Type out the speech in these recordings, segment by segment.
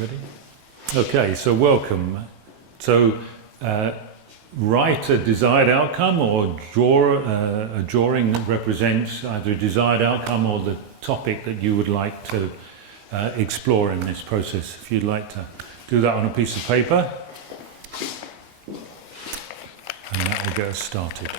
Ready? Okay, so welcome. So write a desired outcome or draw a drawing that represents either a desired outcome or the topic that you would like to explore in this process. If you'd like to do that on a piece of paper, and that will get us started.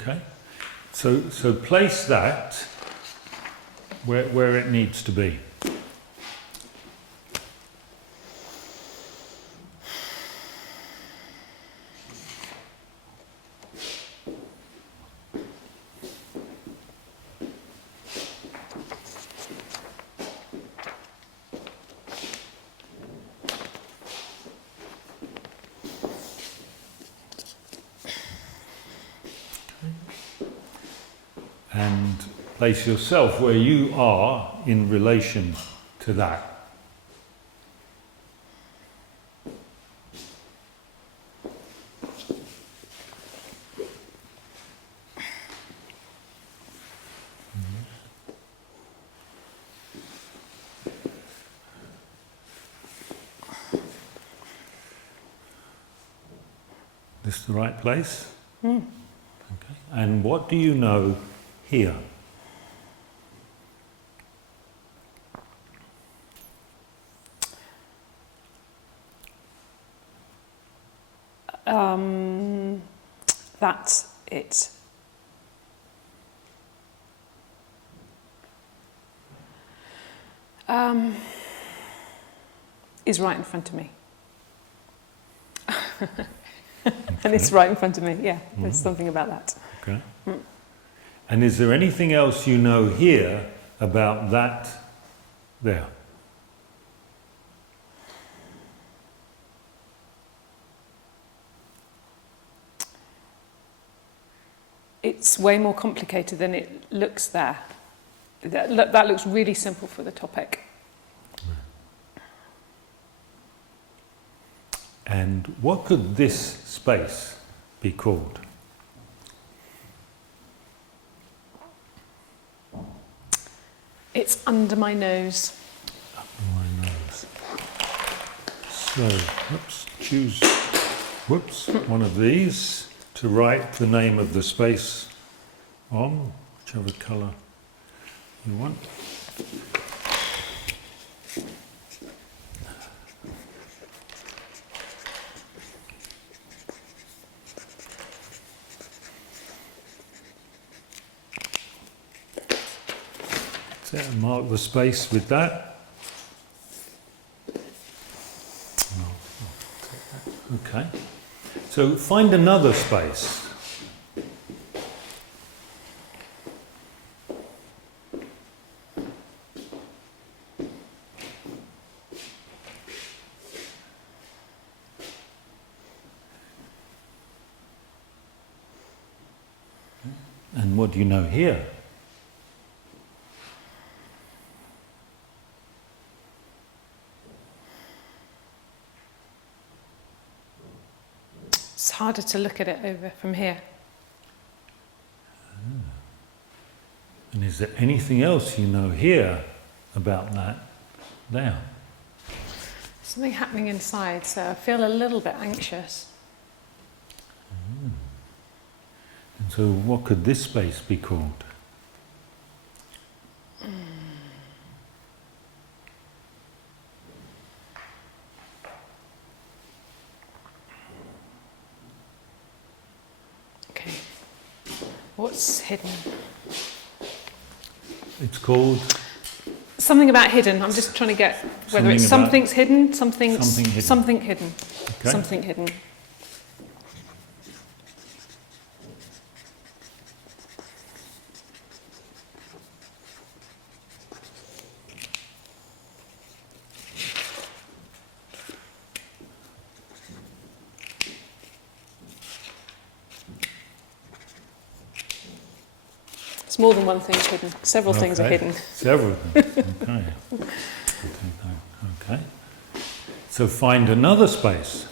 Okay, so place that where it needs to be. And place yourself where you are in relation to that. This the right place? Okay. And what do you know here? That it is right in front of me. And it's right in front of me, yeah, there's something about that. Okay. And is there anything else you know here about that there? It's way more complicated than it looks there. That looks really simple for the topic. And what could this space be called? It's under my nose. Under my nose. So, choose one of these to write the name of the space on, whichever colour you want. Mark the space with that. Okay. So find another space. And what do you know here? It's harder to look at it over from here. And is there anything else you know here about that there? Something happening inside, so I feel a little bit anxious. And so what could this space be called? Okay. What's hidden? It's called? Something about hidden. I'm just trying to get whether it's something's hidden, something hidden. Something hidden. Okay. Something hidden. It's more than one thing's hidden. Several things are hidden. Several things. Okay. Okay. So find another space.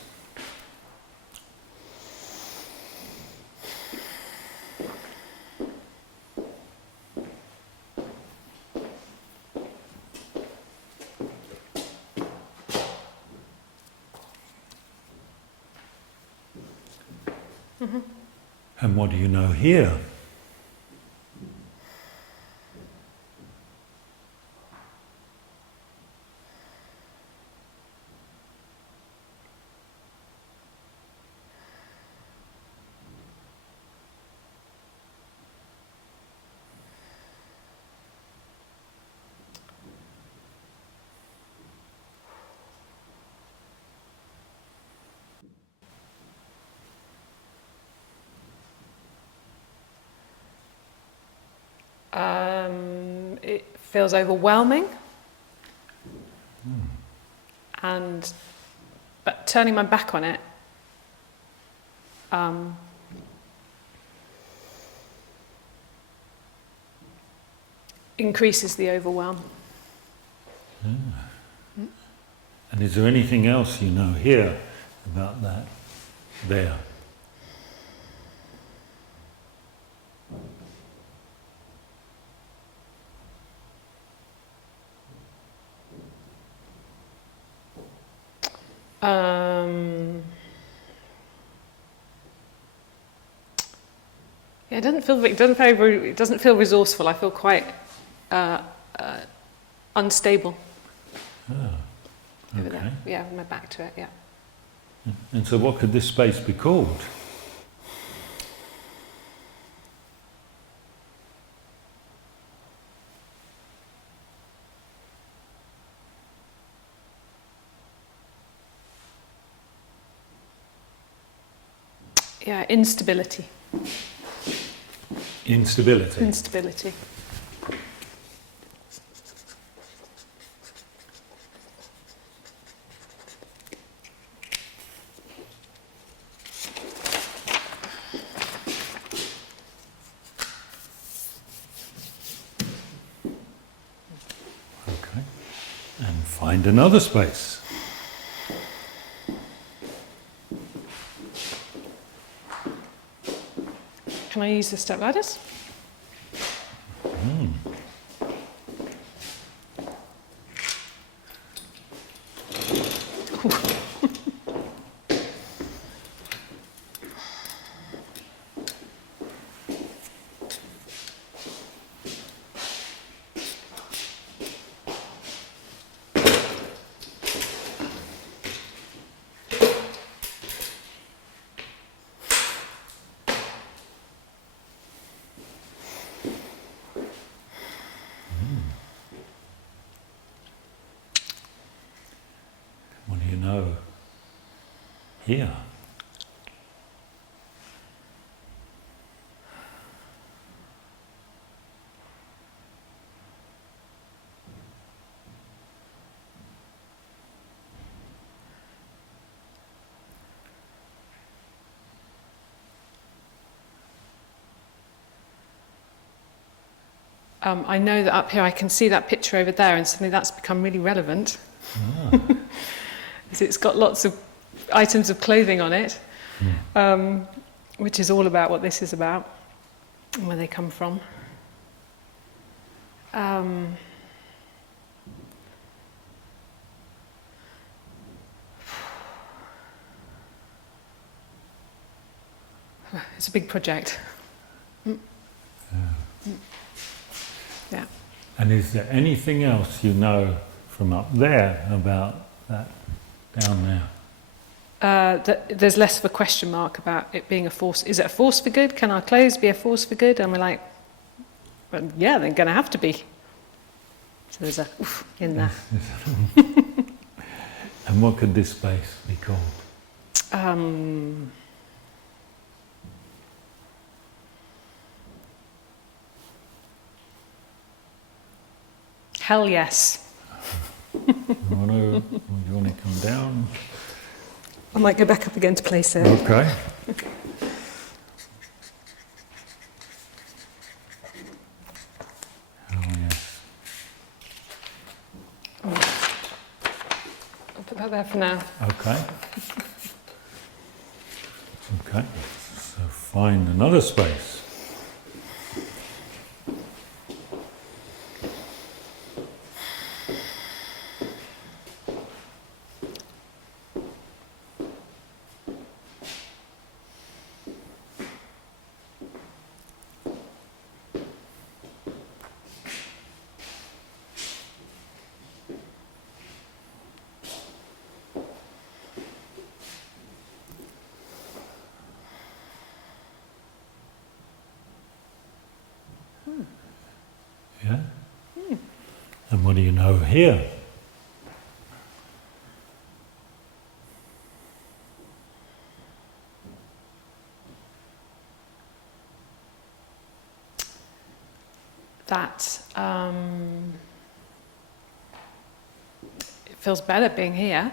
And what do you know here? It feels overwhelming, but turning my back on it, increases the overwhelm. And is there anything else you know here about that there? Yeah, it doesn't feel resourceful. I feel quite unstable. Over there. Yeah, with my back to it. Yeah. And so, what could this space be called? Yeah, instability. Instability. Instability. Okay. And find another space. Can I use the step ladders? What do you know here? I know that up here I can see that picture over there, and suddenly that's become really relevant. It's got lots of items of clothing on it, which is all about what this is about and where they come from. It's a big project. Yeah. And is there anything else you know from up there about that down there? There's less of a question mark about it being a force. Is it a force for good? Can our clothes be a force for good? And we're like, well, yeah, they're going to have to be. So there's a oof in there. And what could this space be called? Hell yes. Do you want to come down? I might go back up again to place it. Okay. about there for now. Okay. Okay. So find another space. Yeah? And what do you know here? That it feels better being here.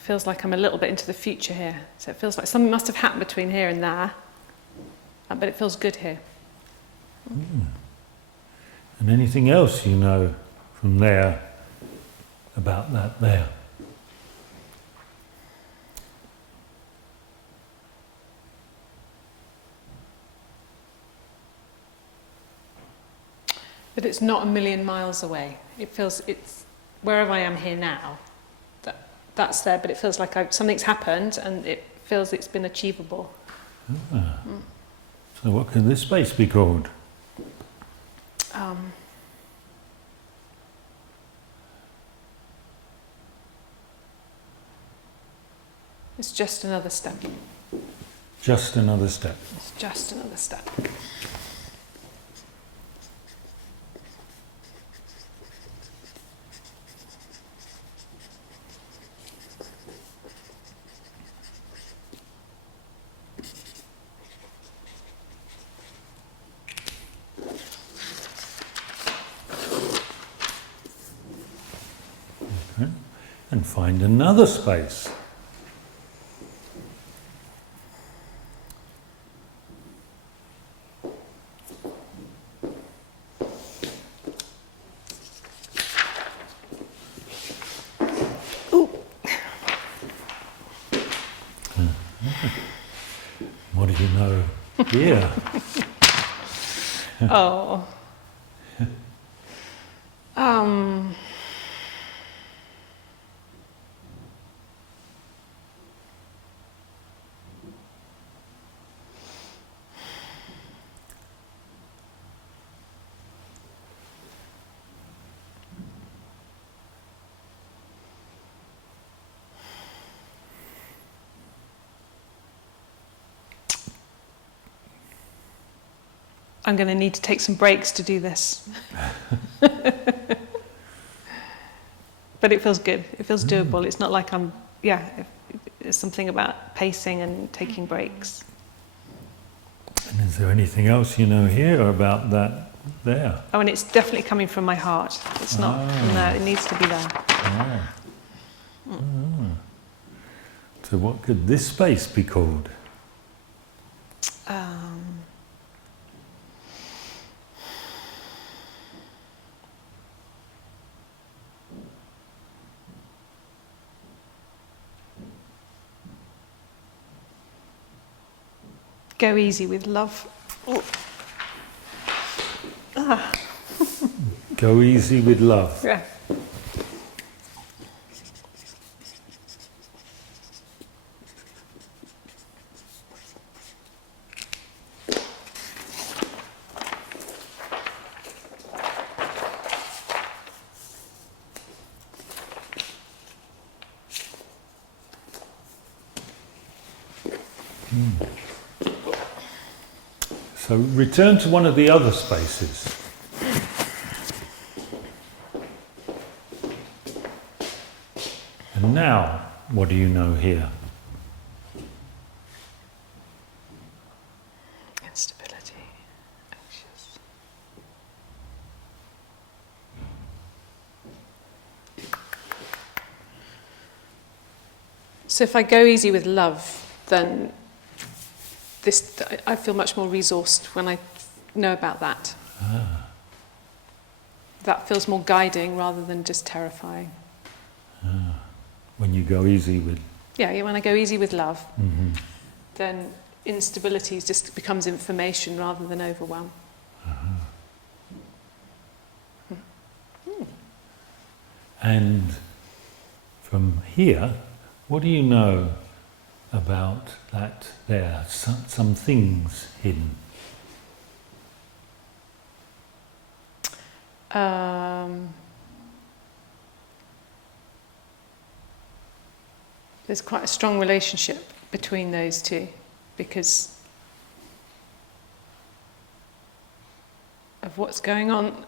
Feels like I'm a little bit into the future here. So it feels like something must have happened between here and there, but it feels good here. And anything else you know from there about that there? But it's not a million miles away. It feels it's wherever I am here now. That's there, but it feels like something's happened, and it feels it's been achievable. So what could this space be called? It's just another step. Just another step. It's just another step. Okay. And find another space. What do you know here? Oh. I'm going to need to take some breaks to do this. But it feels good. It feels doable. It's not like there's something about pacing and taking breaks. And is there anything else you know here about that there? Oh, and it's definitely coming from my heart. It's not from there. It needs to be there. So what could this space be called? Go easy with love. Go easy with love. Yeah. So return to one of the other spaces. And now, what do you know here? Instability, anxious. So if I go easy with love, then I feel much more resourced when I know about that. that feels more guiding rather than just terrifying. When you go easy with... Yeah, when I go easy with love, Mm-hmm. then instability just becomes information rather than overwhelm. And from here, what do you know about that there are some things hidden? There's quite a strong relationship between those two because of what's going on.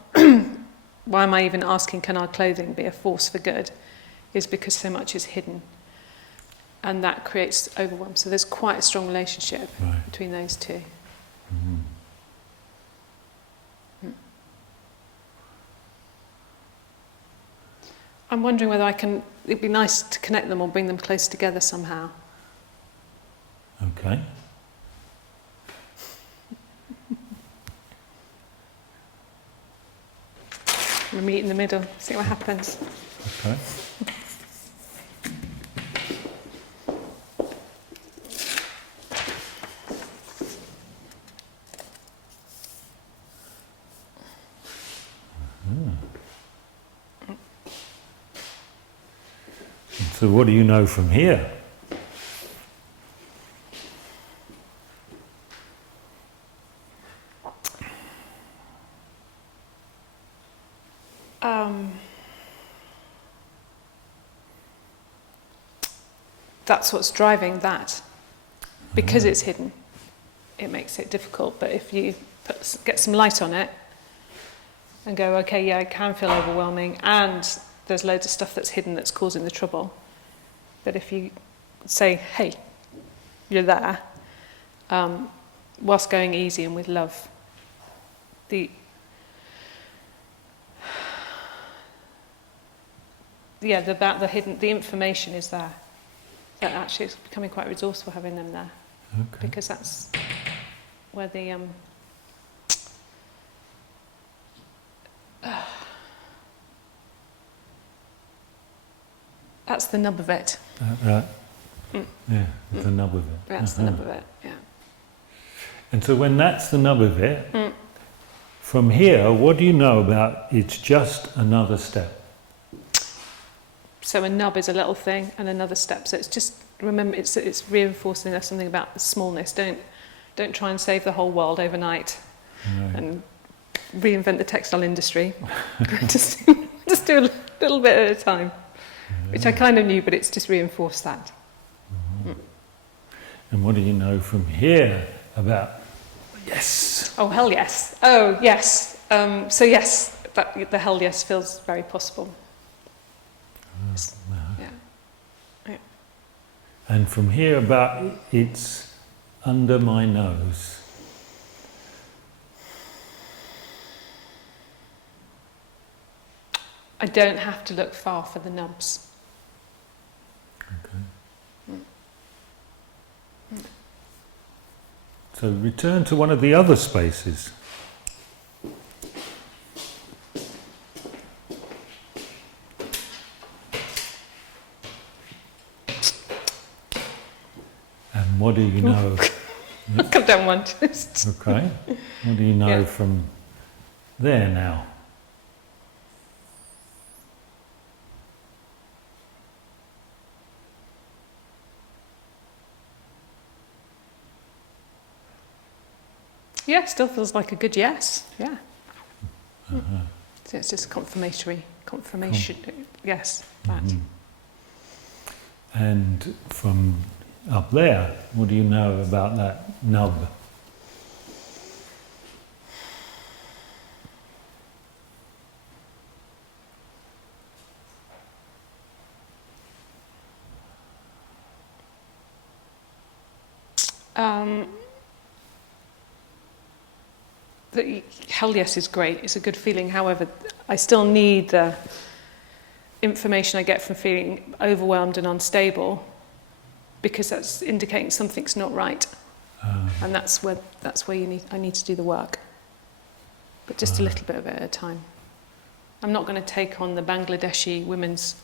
Why am I even asking, can our clothing be a force for good? Is because so much is hidden. And that creates overwhelm. So there's quite a strong relationship between those two. Mm-hmm. I'm wondering whether it'd be nice to connect them or bring them close together somehow. Okay. We'll meet in the middle, see what happens. Okay. So what do you know from here? That's what's driving that. Because it's hidden, it makes it difficult. But if you get some light on it and go, okay, yeah, it can feel overwhelming, and there's loads of stuff that's hidden that's causing the trouble. But if you say, hey, you're there, whilst going easy and with love, the hidden, the information is there. That actually it's becoming quite resourceful having them there. Okay. Because that's where the that's the nub of it. Yeah, the nub of it. That's the nub of it, yeah. And so when that's the nub of it, from here, what do you know about it's just another step? So a nub is a little thing and another step. So it's just, remember, it's reinforcing there's something about the smallness. Don't try and save the whole world overnight and reinvent the textile industry. just do a little bit at a time, which I kind of knew, but it's just reinforced that. And what do you know from here about yes? Oh, hell yes. Oh, yes. So yes, the hell yes feels very possible. Yeah. And from here about it's under my nose. I don't have to look far for the nubs. Okay. So return to one of the other spaces. And what do you know? I've got down one just. Okay. What do you know from there now? Yeah, still feels like a good yes. Yeah. So it's just confirmation. Yes, that. And from up there, what do you know about that nub? The hell yes is great. It's a good feeling. However, I still need the information I get from feeling overwhelmed and unstable, because that's indicating something's not right, and that's where I need to do the work. But just a little bit of it at a time. I'm not going to take on the Bangladeshi women's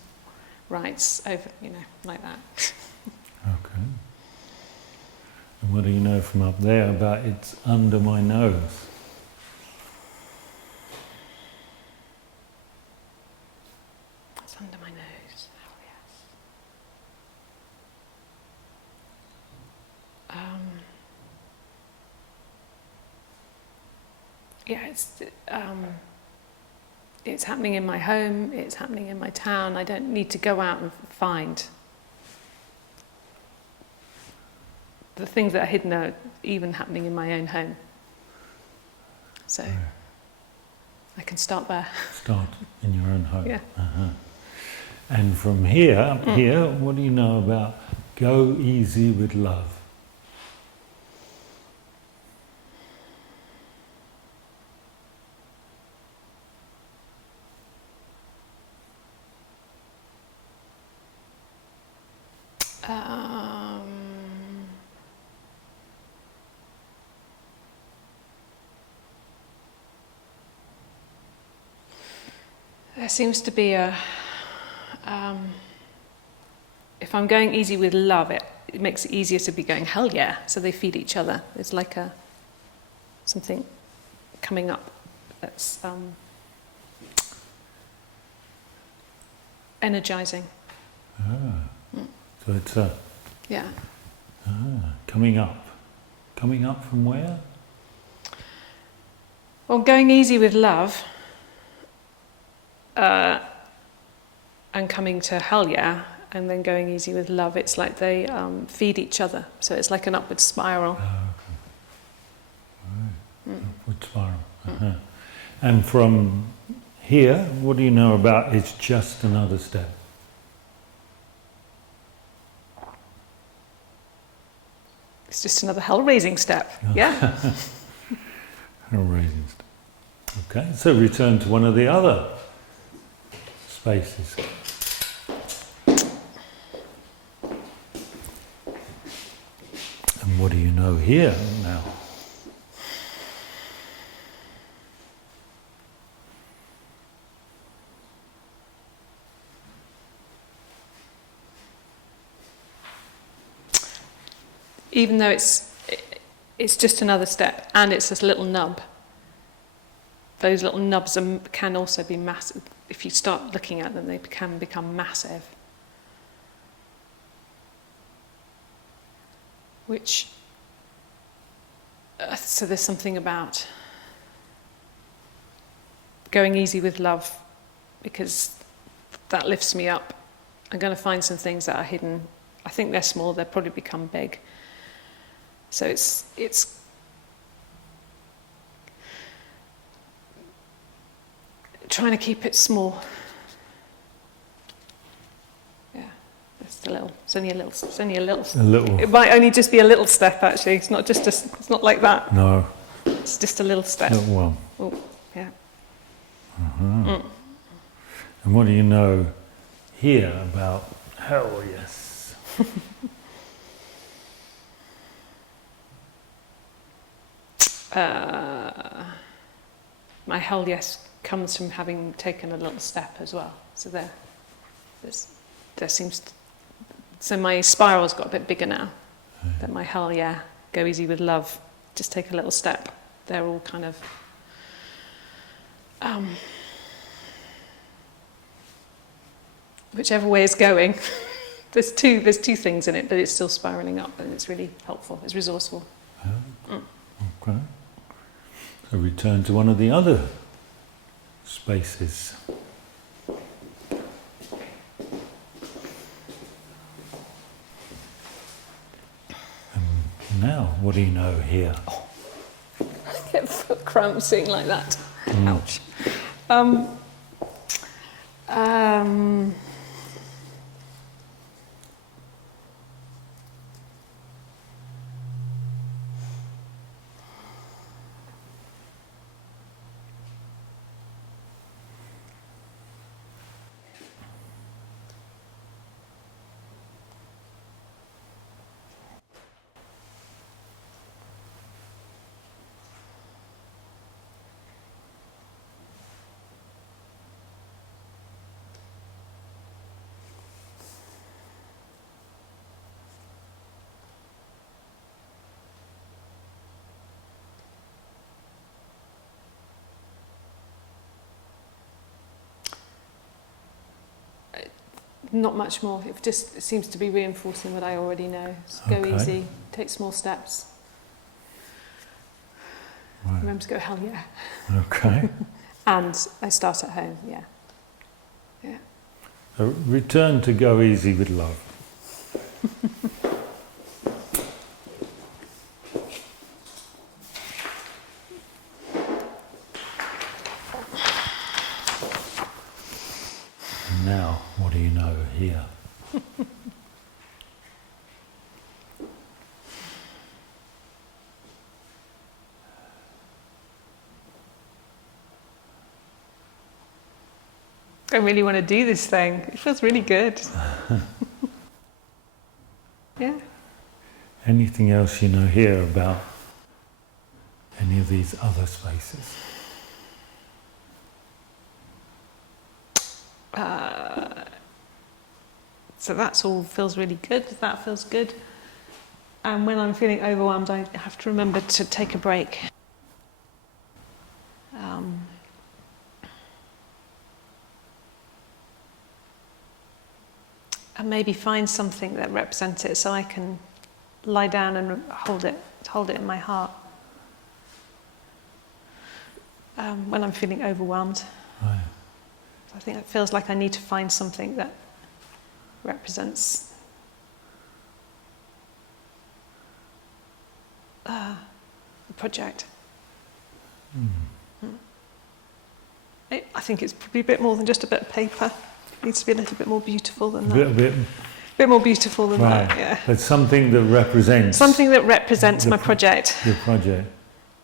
rights over, like that. Okay. And what do you know from up there about it's under my nose? It's under my nose. Oh, yes. It's happening in my home, it's happening in my town. I don't need to go out and find. The things that are hidden are even happening in my own home. So I can start there. Start in your own home. Yeah. Uh-huh. And from here, up here, what do you know about go easy with love? There seems to be a... if I'm going easy with love, it makes it easier to be going, hell yeah, so they feed each other. It's like something coming up that's energizing. So it's Yeah. coming up. Coming up from where? Well, going easy with love and coming to hell yeah, and then going easy with love, it's like they feed each other. So it's like an upward spiral. Right. Upward spiral. Uh-huh. And from here, what do you know about it's just another step? It's just another hell-raising step. Yeah. Hell-raising step. Okay, so return to one of the other spaces. And what do you know here now? Even though it's just another step and it's this little nub, those little nubs can also be massive. If you start looking at them, they can become massive. So there's something about going easy with love, because that lifts me up. I'm going to find some things that are hidden. I think they're small, they'll probably become big. So it's trying to keep it small. Yeah, it's only a little. It might only just be a little step. Actually, it's not just it's not like that. No. It's just a little step. Little one. Oh, yeah. Uh-huh. And what do you know here about hell yes? My hell yes comes from having taken a little step as well. So there seems to, so my spiral's got a bit bigger now. That my hell yeah, go easy with love, just take a little step. They're all kind of whichever way it's going. there's two things in it, but it's still spiraling up, and it's really helpful. It's resourceful. Okay. So return to one of the other spaces. Now, what do you know here? Oh. I get foot cramps seeing like that. Ouch. Not much more. It seems to be reinforcing what I already know. So go Okay. easy, take small steps. Right. Remember to go, hell yeah. Okay. And I start at home, yeah. Yeah. Return to go easy with love. Now, what do you know here? I really want to do this thing. It feels really good. Yeah. Anything else you know here about any of these other spaces? So that's all feels really good. That feels good. And when I'm feeling overwhelmed, I have to remember to take a break. And maybe find something that represents it, so I can lie down and hold it in my heart. When I'm feeling overwhelmed, Right. I think it feels like I need to find something that represents the project. I think it's probably a bit more than just a bit of paper. It needs to be a little bit more beautiful than that. A bit more beautiful than right. that, yeah. But something that represents Something that represents my project. your project.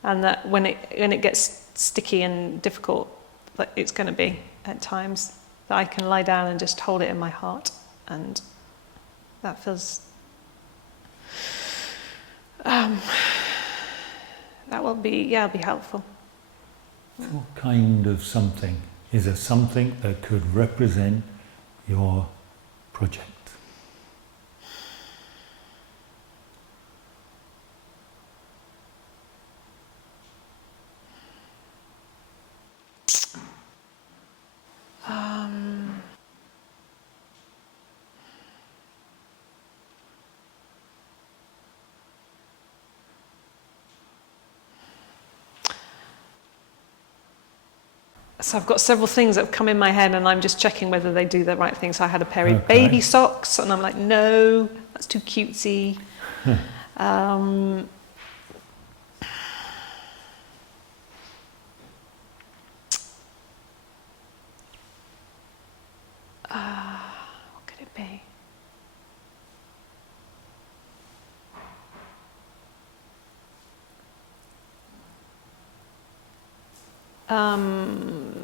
And that when it gets sticky and difficult, like it's going to be at times, that I can lie down and just hold it in my heart, and that feels that will be helpful. What kind of something is a something that could represent your project? So I've got several things that have come in my head, and I'm just checking whether they do the right thing. So I had a pair of Okay. baby socks, and I'm like, no, that's too cutesy. What could it be?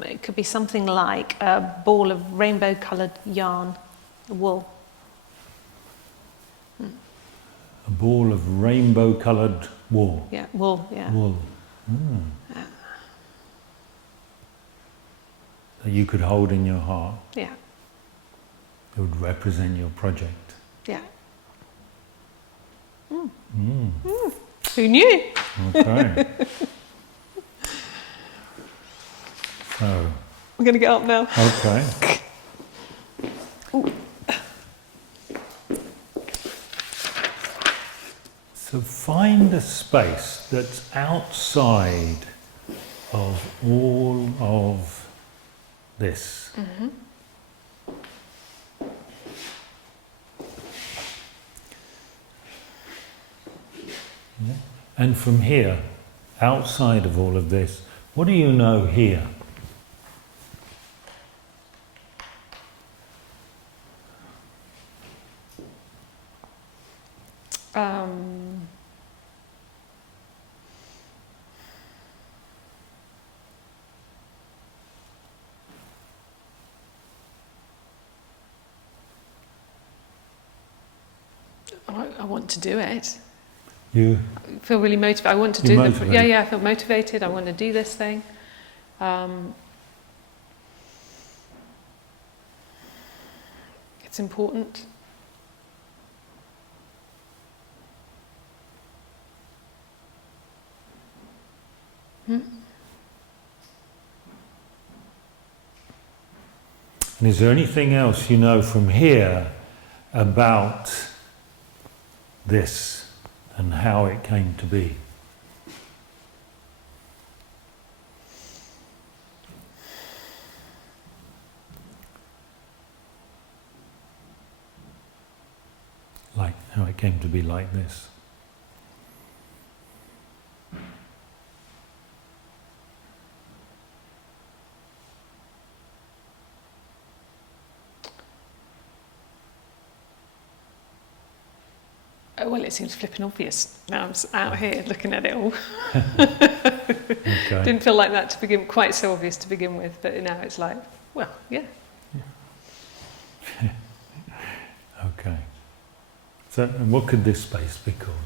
It could be something like a ball of rainbow-coloured yarn, wool. A ball of rainbow-coloured wool. Yeah, wool, yeah. Wool. That you could hold in your heart. Yeah, It would represent your project. yeah. Mm. Who knew? Okay. So, I'm going to get up now. okay. So find a space that's outside of all of this. Yeah. And from here, outside of all of this, what do you know here? I want to do it. You I feel really motivated. I want to You're do motivated. I feel motivated. I want to do this thing. It's important. And is there anything else you know from here about this and how it came to be? Like how it came to be like this. Oh, well, it seems flipping obvious. Now I'm out here looking at it all. Okay. Didn't feel like that to begin, quite so obvious to begin with, but now it's like, well, yeah. Okay. So, and what could this space be called?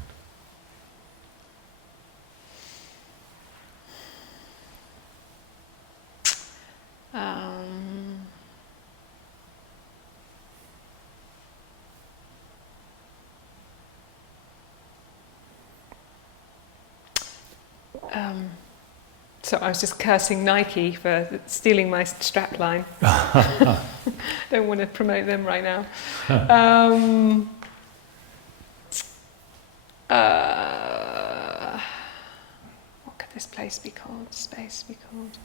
So I was just cursing Nike for stealing my strapline. Don't want to promote them right now. What could this place be called? Space be called?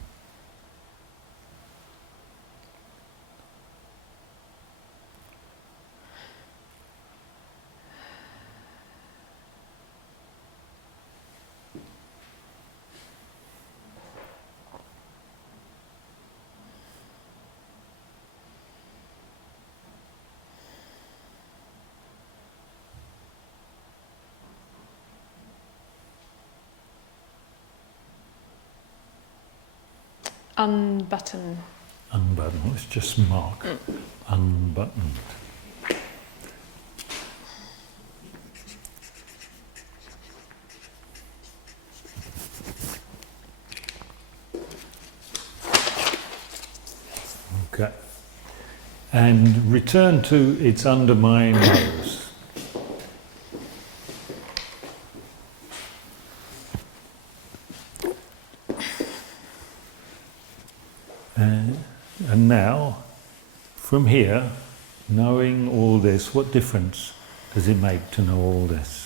Unbutton. Unbutton. Let's just mark. Unbutton. Okay. And return to it's under my nose. And now, from here, knowing all this, what difference does it make to know all this?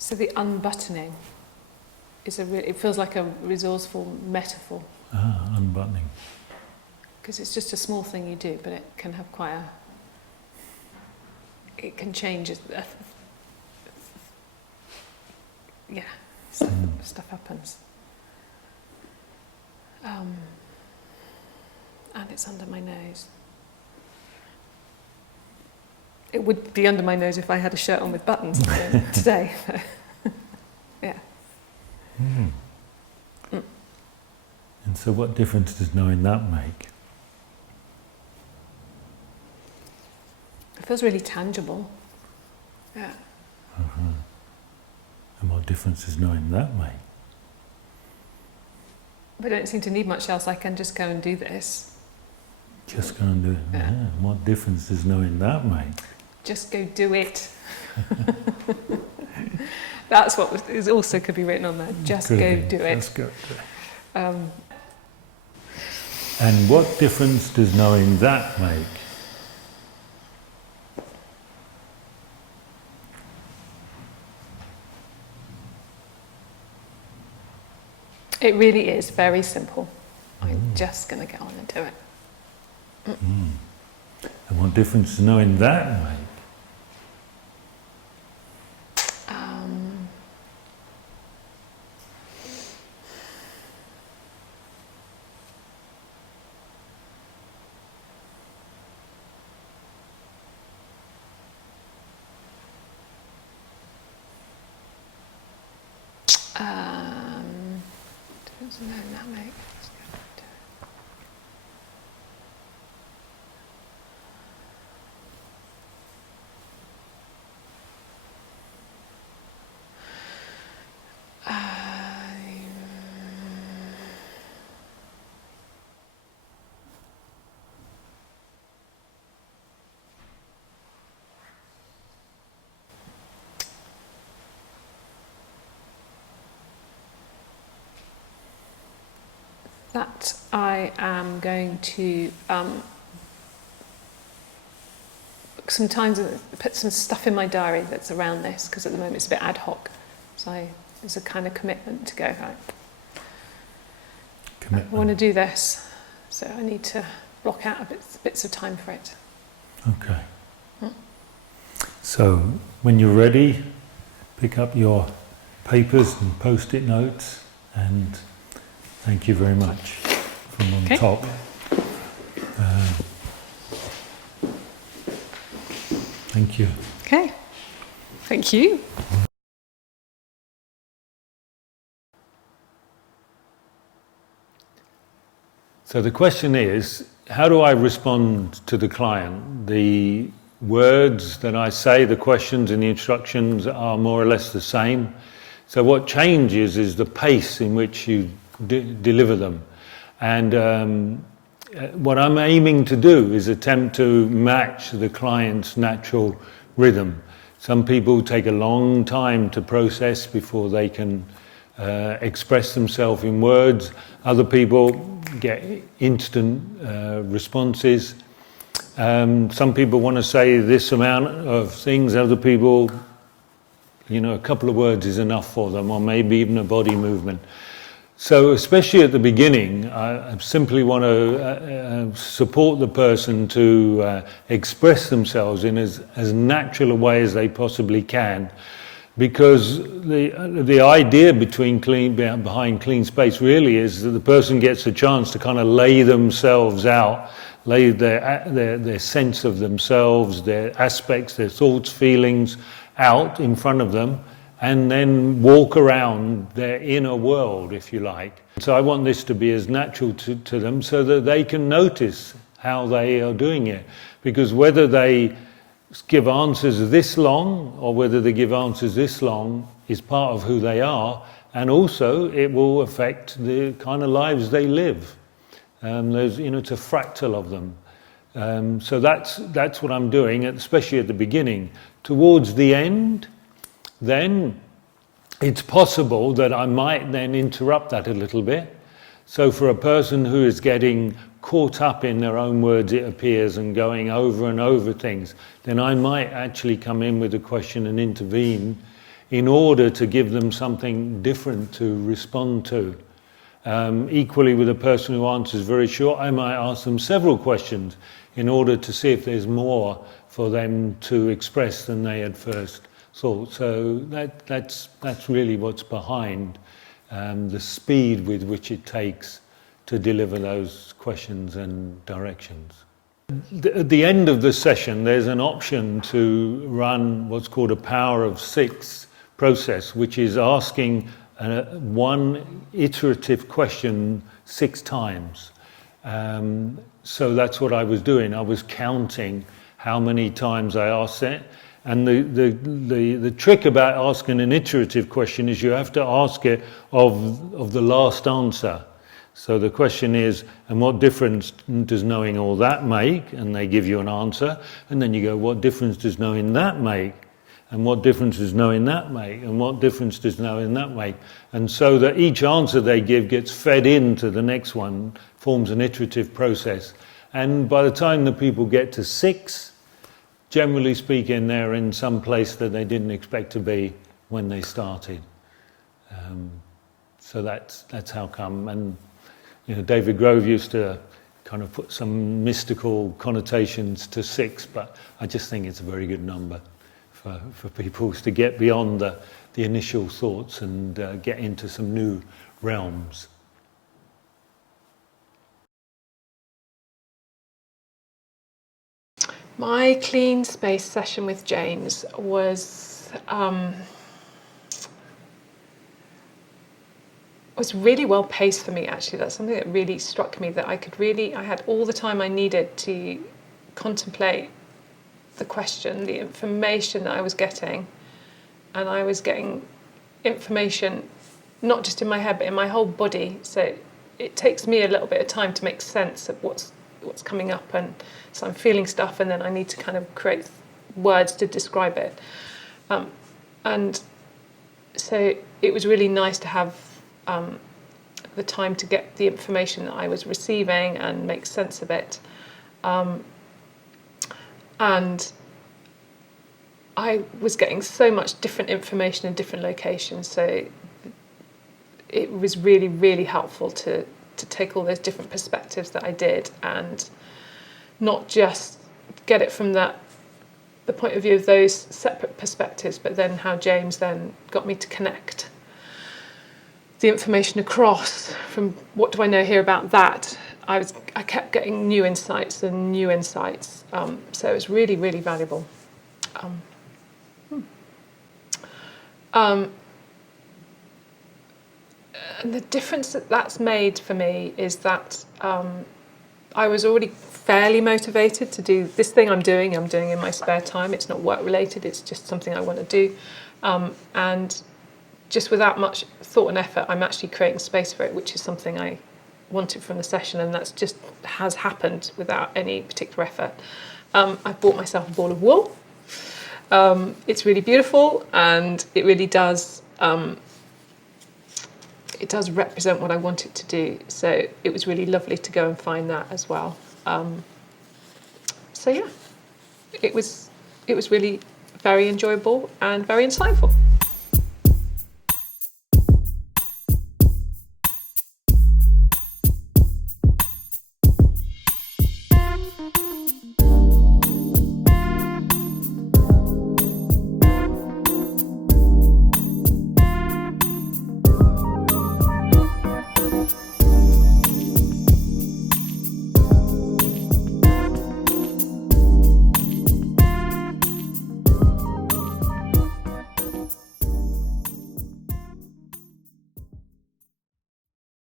So the unbuttoning is it feels like a resourceful metaphor. Unbuttoning. Because it's just a small thing you do, but it can have quite a... It can change. Yeah, stuff happens. And it's under my nose. It would be under my nose if I had a shirt on with buttons today. Yeah. And so what difference does knowing that make? It feels really tangible. Yeah. And what difference does knowing that make? But I don't seem to need much else. I can just go and do this. Just go and do it. Yeah. And what difference does knowing that make? Just go do it. That's what is also could be written on there. Just go do it. Just go do it. And what difference does knowing that make? It really is very simple. I'm just going to get on and do it. And what difference does knowing that make? Doesn't that make? that I am going to sometimes put some stuff in my diary that's around this, because at the moment it's a bit ad hoc. So there's a kind of commitment to go, right, I want to do this, so I need to block out bits of time for it. Okay. So when you're ready, pick up your papers and post-it notes, and thank you very much from on top. Thank you. Okay, thank you. So the question is, how do I respond to the client? The words that I say, the questions and the instructions are more or less the same. So what changes is the pace in which you deliver them. And what I'm aiming to do is attempt to match the client's natural rhythm. Some people take a long time to process before they can express themselves in words. Other people get instant responses. Some people want to say this amount of things. Other people, a couple of words is enough for them, or maybe even a body movement. So especially at the beginning, I simply want to support the person to express themselves in as natural a way as they possibly can. Because the idea behind clean space really is that the person gets a chance to kind of lay themselves out, lay their sense of themselves, their aspects, their thoughts, feelings out in front of them, and then walk around their inner world, if you like. So I want this to be as natural to them so that they can notice how they are doing it. Because whether they give answers this long or whether they give answers this long is part of who they are, and also it will affect the kind of lives they live. It's a fractal of them. So that's what I'm doing, especially at the beginning. Towards the end, then it's possible that I might then interrupt that a little bit. So for a person who is getting caught up in their own words, it appears, and going over and over things, then I might actually come in with a question and intervene in order to give them something different to respond to. Equally with a person who answers very short, I might ask them several questions in order to see if there's more for them to express than they had first thought. So that's really what's behind the speed with which it takes to deliver those questions and directions. At the end of the session, there's an option to run what's called a power of 6 process, which is asking one iterative question 6 times. So that's what I was doing. I was counting how many times I asked it. And the trick about asking an iterative question is you have to ask it of the last answer. So the question is, and what difference does knowing all that make? And they give you an answer. And then you go, what difference does knowing that make? And what difference does knowing that make? And what difference does knowing that make? And so that each answer they give gets fed into the next one, forms an iterative process. And by the time the people get to 6, generally speaking, they're in some place that they didn't expect to be when they started. So that's how come. And David Grove used to kind of put some mystical connotations to 6, but I just think it's a very good number for people to get beyond the initial thoughts and get into some new realms. My clean space session with James was really well paced for me, actually. That's something that really struck me, that I had all the time I needed to contemplate the question, the information that I was getting. And I was getting information not just in my head, but in my whole body. So it takes me a little bit of time to make sense of what's coming up, and so I'm feeling stuff, and then I need to kind of create words to describe it. And so it was really nice to have the time to get the information that I was receiving and make sense of it. And I was getting so much different information in different locations, so it was really, really helpful to take all those different perspectives that I did and not just get it from the point of view of those separate perspectives, but then how James then got me to connect the information across from what do I know here about that. I kept getting new insights and new insights, so it was really, really valuable. And the difference that's made for me is that I was already fairly motivated to do this thing I'm doing in my spare time. It's not work related, it's just something I want to do. And just without much thought and effort, I'm actually creating space for it, which is something I wanted from the session, and that's just has happened without any particular effort. I've bought myself a ball of wool. It's really beautiful, and it really does represent what I want it to do. So it was really lovely to go and find that as well. So yeah, it was really very enjoyable and very insightful.